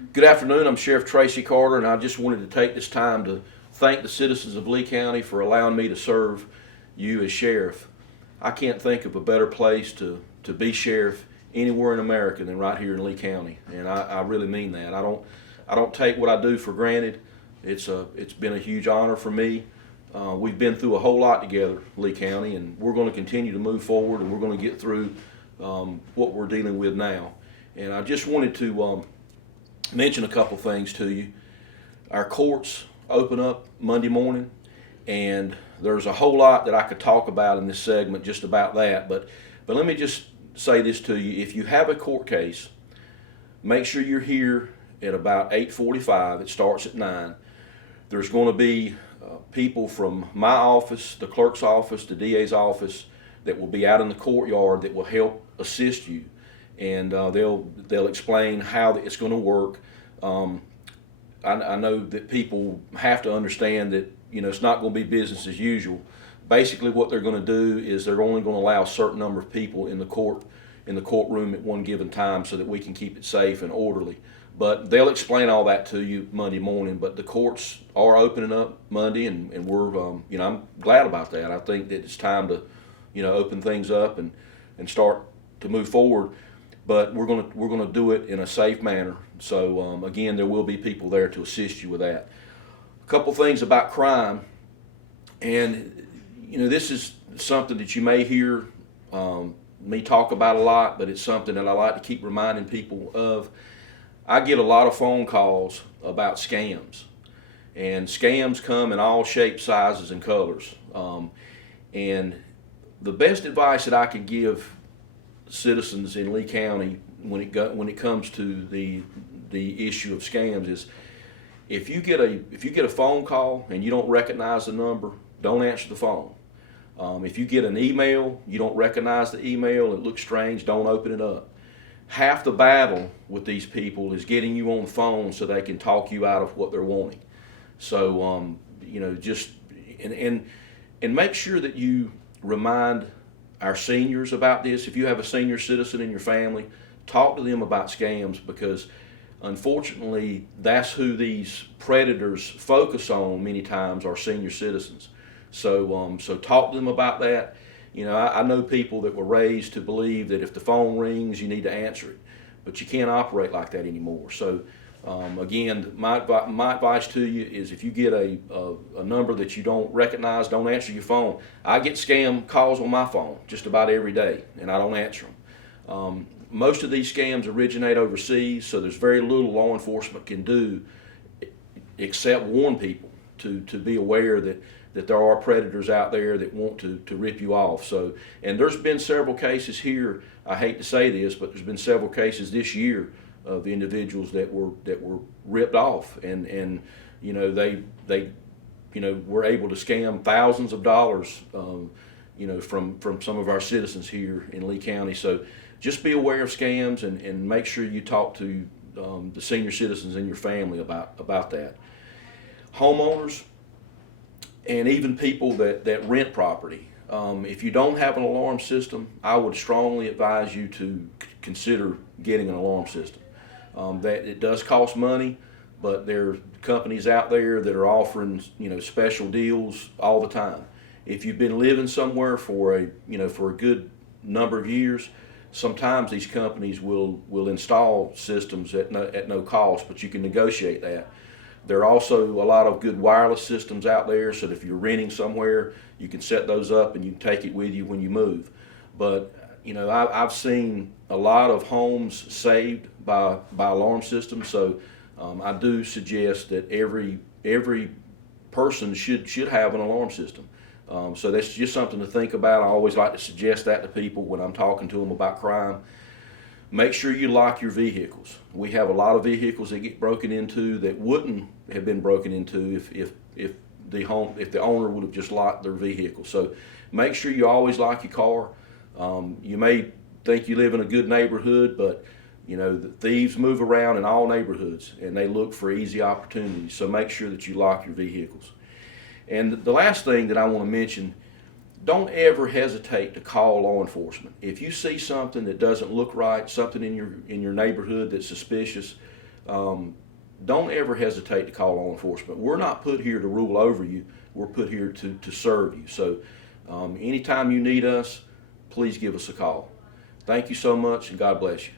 Good afternoon. I'm Sheriff Tracey Carter, and I just wanted to take this time to thank the citizens of Lee County for allowing me to serve you as sheriff. I can't think of a better place to be sheriff anywhere in America than right here in Lee County, and I really mean that. I don't take what I do for granted. It's been a huge honor for me. We've been through a whole lot together, Lee County, and we're going to continue to move forward, and we're going to get through what we're dealing with now. And I just wanted to mention a couple things to you. Our courts open up Monday morning, and there's a whole lot that I could talk about in this segment just about that. But let me just say this to you: if you have a court case, make sure you're here at about 8:45. It starts at 9. There's going to be people from my office, the clerk's office, the DA's office that will be out in the courtyard that will help assist you, and they'll explain how it's going to work. I know that people have to understand that it's not going to be business as usual. Basically, what they're going to do is they're only going to allow a certain number of people in the courtroom at one given time so that we can keep it safe and orderly. But they'll explain all that to you Monday morning. But the courts are opening up Monday, and we're I'm glad about that. I think that it's time to open things up and start to move forward. But we're gonna do it in a safe manner. So again, there will be people there to assist you with that. A couple things about crime, and this is something that you may hear me talk about a lot, but it's something that I like to keep reminding people of. I get a lot of phone calls about scams, and scams come in all shapes, sizes, and colors. And the best advice that I can give citizens in Lee County when it comes to the issue of scams is, if you get a phone call and you don't recognize the number, don't answer the phone. If you get an email, you don't recognize the email, it looks strange, don't open it up. Half the battle with these people is getting you on the phone so they can talk you out of what they're wanting. So just and make sure that you remind our seniors about this. If you have a senior citizen in your family, talk to them about scams, because unfortunately that's who these predators focus on many times, are senior citizens. So talk to them about that. I know people that were raised to believe that if the phone rings, you need to answer it, but you can't operate like that anymore. So again, my advice to you is, if you get a number that you don't recognize, don't answer your phone. I get scam calls on my phone just about every day, and I don't answer them. Most of these scams originate overseas, so there's very little law enforcement can do except warn people to be aware that there are predators out there that want to rip you off. So, and there's been several cases here, I hate to say this, but there's been several cases this year of individuals that were ripped off, and they were able to scam thousands of dollars from some of our citizens here in Lee County. So just be aware of scams, and make sure you talk to the senior citizens in your family about that. Homeowners, and even people that rent property. If you don't have an alarm system, I would strongly advise you to consider getting an alarm system. That it does cost money, but there are companies out there that are offering special deals all the time. If you've been living somewhere for a good number of years, sometimes these companies will install systems at no cost, but you can negotiate that. There are also a lot of good wireless systems out there, so that if you're renting somewhere, you can set those up and you can take it with you when you move. But I've seen a lot of homes saved by alarm systems, so I do suggest that every person should have an alarm system. So that's just something to think about. I always like to suggest that to people when I'm talking to them about crime. Make sure you lock your vehicles. We have a lot of vehicles that get broken into that wouldn't have been broken into if the owner would have just locked their vehicle. So make sure you always lock your car. You may think you live in a good neighborhood, but the thieves move around in all neighborhoods, and they look for easy opportunities. So make sure that you lock your vehicles. And the last thing that I want to mention, don't ever hesitate to call law enforcement. If you see something that doesn't look right, something in your neighborhood that's suspicious, don't ever hesitate to call law enforcement. We're not put here to rule over you. We're put here to serve you. So anytime you need us, please give us a call. Thank you so much, and God bless you.